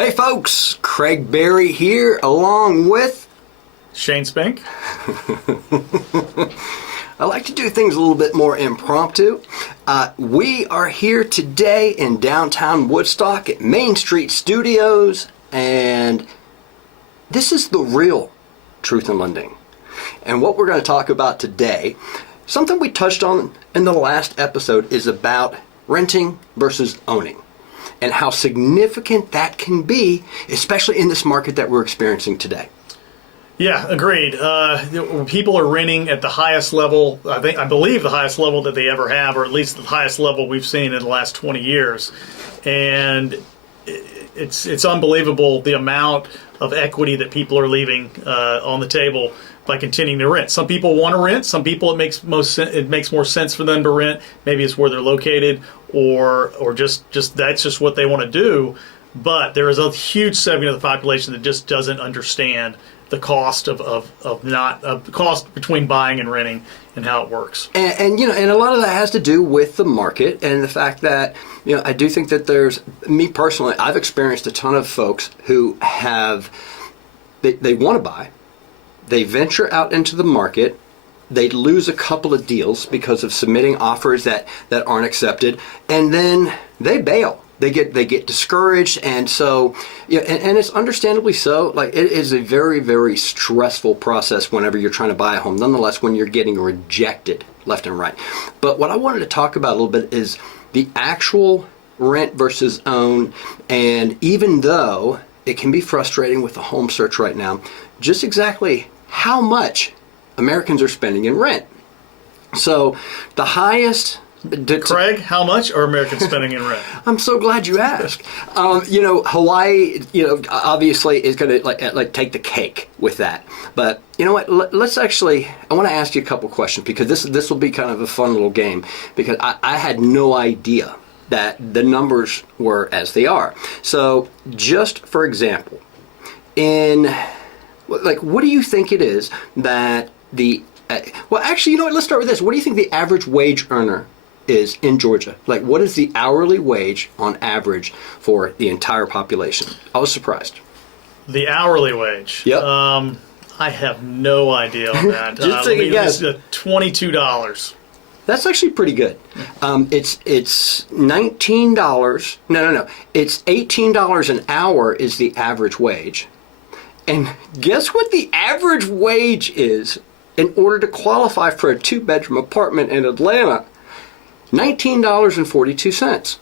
Hey folks, Craig Berry here along with Shane Spink. I like to do things a little bit more impromptu. We are here today in downtown Woodstock at Main Street Studios, and this is the real Truth in Lending. And what we're going to talk about today, something we touched on in the last episode, is about renting versus owning and how significant that can be, especially in this market that we're experiencing today. Yeah, agreed. People are renting at the highest level, I believe the highest level that they ever have, or at least the highest level we've seen in the last 20 years. And it's unbelievable the amount of equity that people are leaving on the table by continuing to rent. Some people want to rent. Some people it makes more sense for them to rent. Maybe it's where they're located, or just that's just what they want to do. But there is a huge segment of the population that just doesn't understand the cost of the cost between buying and renting and how it works. And a lot of that has to do with the market and the fact that, I do think that me personally, I've experienced a ton of folks who they want to buy, they venture out into the market, they lose a couple of deals because of submitting offers that aren't accepted, and then they bail. They get discouraged, and so and it's understandably so. Like, it is a very, very stressful process whenever you're trying to buy a home. Nonetheless, when you're getting rejected left and right. But what I wanted to talk about a little bit is the actual rent versus own, and even though it can be frustrating with the home search right now, just exactly how much Americans are spending in rent. So the highest. Craig, how much are Americans spending in rent? I'm so glad you asked. Hawaii, obviously is going to like take the cake with that. But you know what? Let's actually. I want to ask you a couple questions because this will be kind of a fun little game because I had no idea that the numbers were as they are. So just for example, what do you think it is that well, actually, let's start with this. What do you think the average wage earner is in Georgia? Like, what is the hourly wage on average for the entire population? I was surprised. The hourly wage? Yep. I have no idea on that. Just take a guess. $22. That's actually pretty good. It's $19. No. It's $18 an hour is the average wage. And guess what the average wage is in order to qualify for a 2-bedroom apartment in Atlanta? $19.42.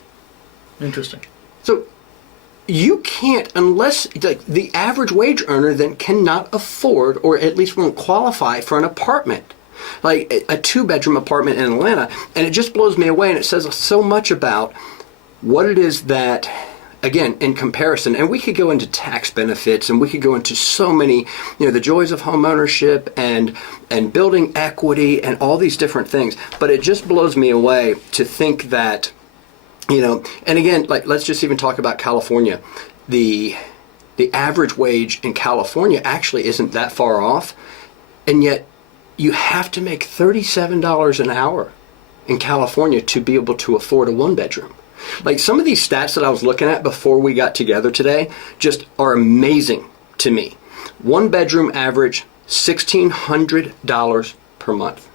Interesting. So you can't, unless the average wage earner then cannot afford, or at least won't qualify for an apartment, like a 2-bedroom apartment in Atlanta. And it just blows me away, and it says so much about what it is that, again, in comparison, and we could go into tax benefits, and we could go into so many, the joys of home ownership and building equity and all these different things. But it just blows me away to think that, and again, let's just even talk about California. The average wage in California actually isn't that far off, and yet you have to make $37 an hour in California to be able to afford a 1-bedroom. Like, some of these stats that I was looking at before we got together today just are amazing to me. 1-bedroom average, $1,600 per month.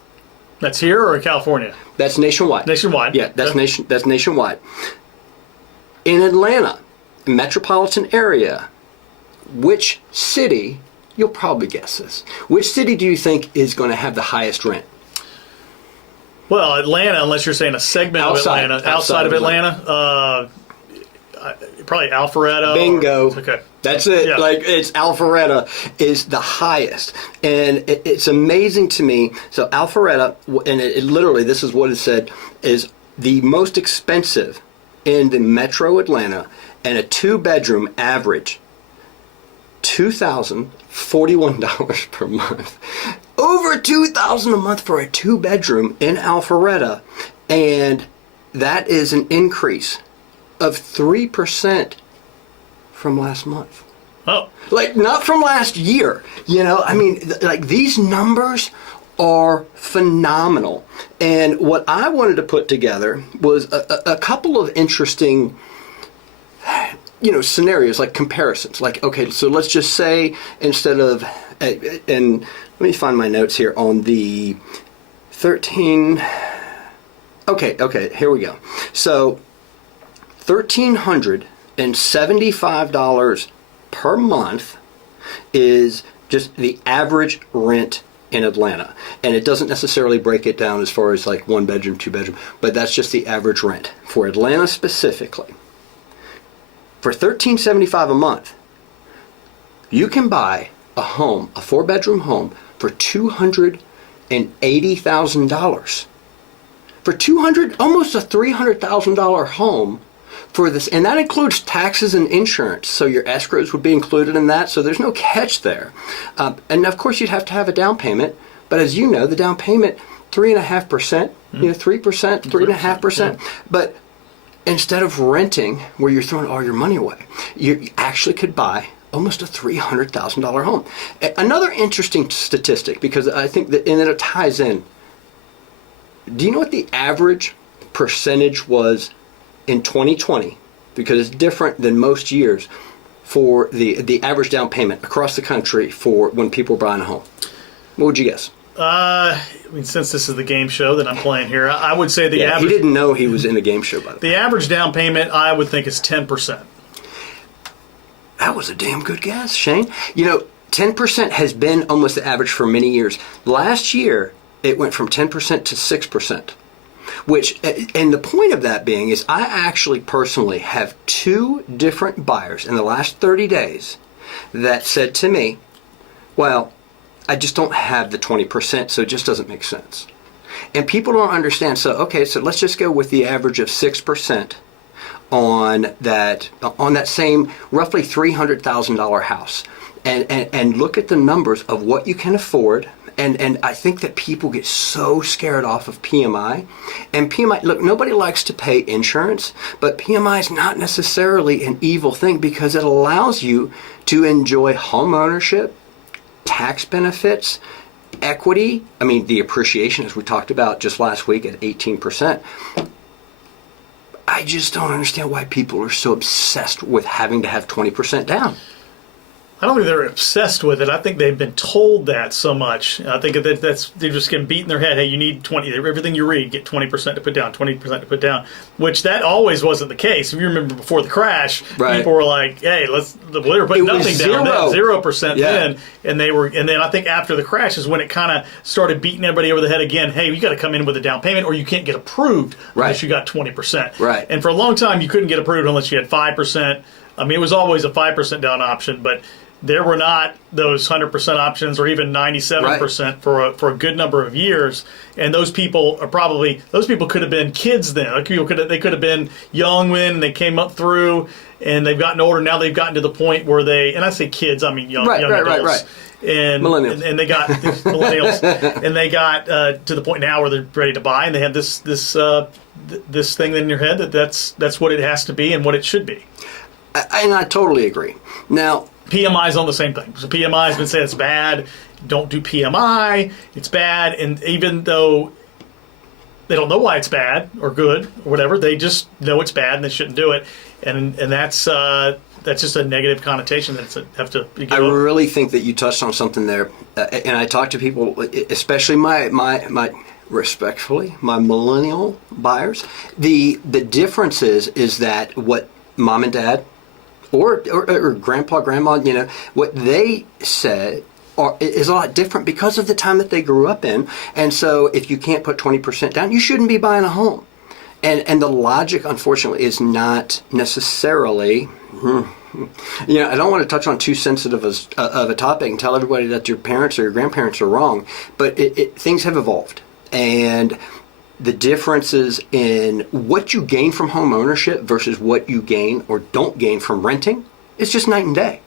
That's here or in California? That's nationwide. Nationwide. Yeah, that's nationwide. In Atlanta, metropolitan area, which city, you'll probably guess this, which city do you think is going to have the highest rent? Well, Atlanta, unless you're saying a segment of Atlanta. Outside of Atlanta, probably Alpharetta. Bingo. Okay. That's it. Yeah. It's Alpharetta is the highest. And it's amazing to me. So Alpharetta, and it literally, this is what it said, is the most expensive in the metro Atlanta, and a 2-bedroom average, $2,041 per month. Over $2,000 a month for a 2-bedroom in Alpharetta, and that is an increase of 3% from last month. Oh, Not from last year. These numbers are phenomenal. And what I wanted to put together was a couple of interesting scenarios like comparisons. Like, okay, so let's just say instead of, and let me find my notes here on the 13. Okay, here we go. So $1,375 per month is just the average rent in Atlanta. And it doesn't necessarily break it down as far as like 1 bedroom, 2 bedroom, but that's just the average rent for Atlanta specifically. For $1,375 a month, you can buy a home, a 4-bedroom home, for $280,000. For almost a $300,000 home for this, and that includes taxes and insurance. So your escrows would be included in that. So there's no catch there. And of course, you'd have to have a down payment. But as you know, the down payment 3.5%, 3%, 3.5%. But instead of renting, where you're throwing all your money away, you actually could buy almost a $300,000 home. Another interesting statistic, because I think that, and it ties in. Do you know what the average percentage was in 2020? Because it's different than most years for the average down payment across the country for when people are buying a home. What would you guess? I mean, since this is the game show that I'm playing here, I would say the average. He didn't know he was in a game show, by the way. The average down payment, I would think, is 10%. That was a damn good guess, Shane. 10% has been almost the average for many years. Last year, it went from 10% to 6%. Which, and the point of that being is I actually personally have 2 different buyers in the last 30 days that said to me, well, I just don't have the 20%, so it just doesn't make sense. And people don't understand. So, okay, so let's just go with the average of 6% on that same roughly $300,000 house. And look at the numbers of what you can afford. And I think that people get so scared off of PMI. And PMI, look, nobody likes to pay insurance, but PMI is not necessarily an evil thing because it allows you to enjoy home ownership, tax benefits, equity. I mean, the appreciation, as we talked about just last week, at 18%. I just don't understand why people are so obsessed with having to have 20% down. I don't think they're obsessed with it. I think they've been told that so much. I think that's they're just getting beat in their head. Hey, you need 20. Everything you read, get 20% to put down, 20% to put down. Which that always wasn't the case. If you remember before the crash, right, people were like, "Hey, they were putting nothing down, 0% then." And then I think after the crash is when it kind of started beating everybody over the head again. Hey, you got to come in with a down payment, or you can't get approved unless you got 20%. Right. And for a long time, you couldn't get approved unless you had 5%. I mean, it was always a 5% down option, but there were not those 100% options or even 97% for a good number of years. And those people could have been kids then. They could have been young when they came up through, and they've gotten older. Now they've gotten to the point where and I say kids, I mean young adults. Right. And millennials. And they got millennials, and they got to the point now where they're ready to buy, and they have this thing in your head that's what it has to be and what it should be. And I totally agree. Now, PMI is on the same thing. So PMI has been saying it's bad. Don't do PMI. It's bad. And even though they don't know why it's bad or good or whatever, they just know it's bad and they shouldn't do it. And that's just a negative connotation that have to be given. I really think that you touched on something there. And I talk to people, especially my millennial buyers. The difference is that what mom and dad or grandpa, grandma, what they said is a lot different because of the time that they grew up in. And so if you can't put 20% down, you shouldn't be buying a home. And the logic, unfortunately, is not necessarily, I don't want to touch on too sensitive of a topic and tell everybody that your parents or your grandparents are wrong, but things have evolved. And the differences in what you gain from home ownership versus what you gain or don't gain from renting is just night and day.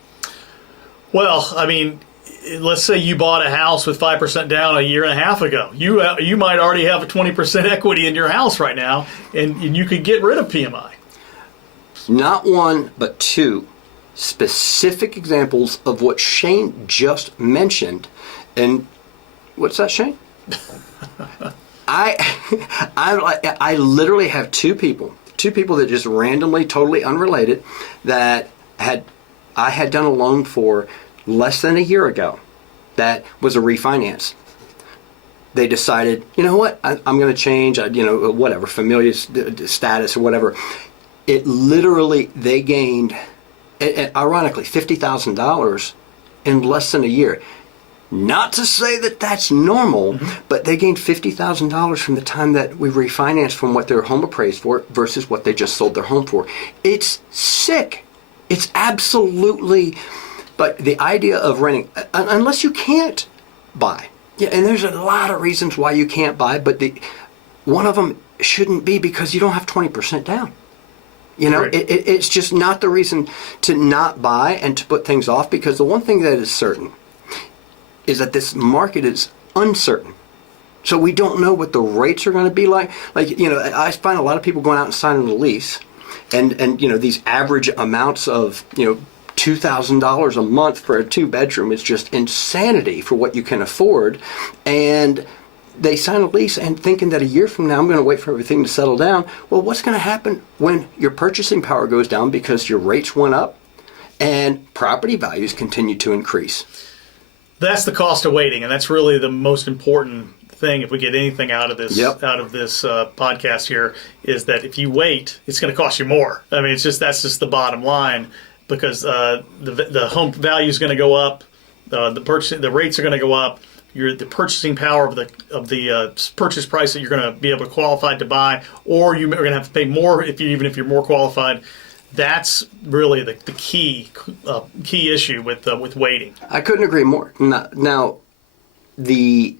Well, I mean, let's say you bought a house with 5% down a year and a half ago. You might already have a 20% equity in your house right now, and you could get rid of PMI. Not one, but 2 specific examples of what Shane just mentioned. And what's that, Shane? I literally have 2 people two people that just randomly, totally unrelated, that I had done a loan for less than a year ago. That was a refinance. They decided, you know what, I'm going to change, whatever, familial status or whatever. It literally, they gained, ironically, $50,000 in less than a year. Not to say that that's normal, but they gained $50,000 from the time that we refinanced from what their home appraised for versus what they just sold their home for. It's sick. It's absolutely, but the idea of renting, unless you can't buy, yeah, and there's a lot of reasons why you can't buy, but one of them shouldn't be because you don't have 20% down. Right. It's just not the reason to not buy and to put things off, because the one thing that is certain is that this market is uncertain. So we don't know what the rates are going to be like. I find a lot of people going out and signing a lease, and these average amounts of, $2,000 a month for a 2-bedroom is just insanity for what you can afford. And they sign a lease and thinking that a year from now I'm going to wait for everything to settle down. Well, what's going to happen when your purchasing power goes down because your rates went up and property values continue to increase? That's the cost of waiting, and that's really the most important thing. If we get anything out of this, Yep. Podcast here, is that if you wait, it's going to cost you more. I mean, that's just the bottom line, because the home value is going to go up, the rates are going to go up. The purchasing power of the purchase price that you're going to be able to qualify to buy, or you're going to have to pay more even if you're more qualified. That's really the key issue with waiting. I couldn't agree more. Now, another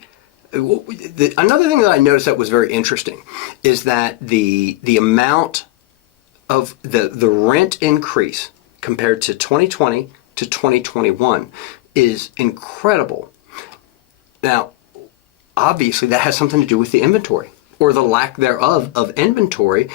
thing that I noticed that was very interesting is that the amount of the rent increase compared to 2020 to 2021 is incredible. Now, obviously, that has something to do with the inventory or the lack thereof of inventory.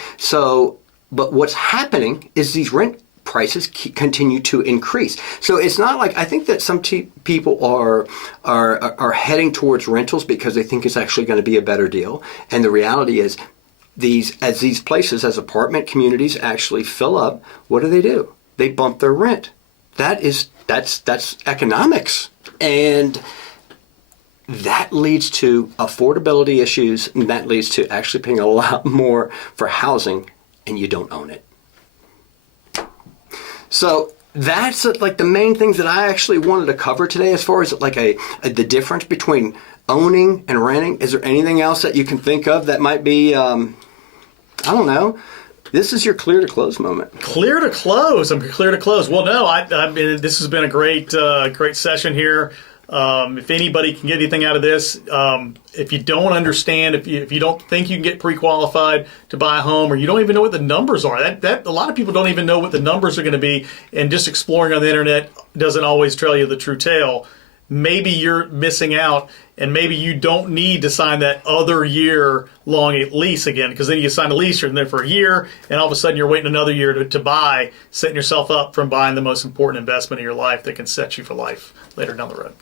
But what's happening is these rent prices continue to increase. So it's not like, I think that some people are heading towards rentals because they think it's actually going to be a better deal. And the reality is, as these places, as apartment communities actually fill up, what do? They bump their rent. That's economics. And that leads to affordability issues, and that leads to actually paying a lot more for housing, and you don't own it. So that's like the main things that I actually wanted to cover today, as far as like the difference between owning and renting. Is there anything else that you can think of that might be, I don't know. This is your clear to close moment. Clear to close. I'm clear to close. Well, no, I mean, this has been a great session here. If anybody can get anything out of this, if you don't understand, if you don't think you can get pre-qualified to buy a home, or you don't even know what the numbers are, that a lot of people don't even know what the numbers are going to be, and just exploring on the internet doesn't always tell you the true tale. Maybe you're missing out, and maybe you don't need to sign that other year-long lease again, because then you sign a lease, you're in there for a year, and all of a sudden you're waiting another year to buy, setting yourself up from buying the most important investment of your life that can set you for life later down the road.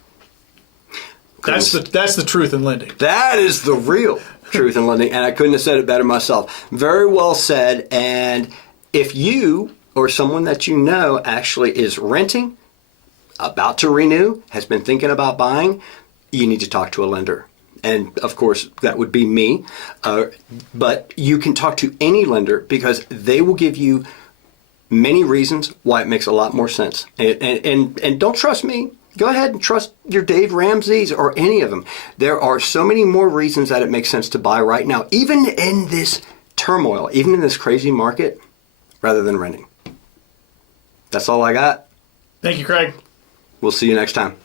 That's the truth in lending. That is the real truth in lending, and I couldn't have said it better myself. Very well said. And if you or someone that you know actually is renting, about to renew, has been thinking about buying, you need to talk to a lender. And of course, that would be me. But you can talk to any lender, because they will give you many reasons why it makes a lot more sense. And don't trust me. Go ahead and trust your Dave Ramsey's or any of them. There are so many more reasons that it makes sense to buy right now, even in this turmoil, even in this crazy market, rather than renting. That's all I got. Thank you, Craig. We'll see you next time.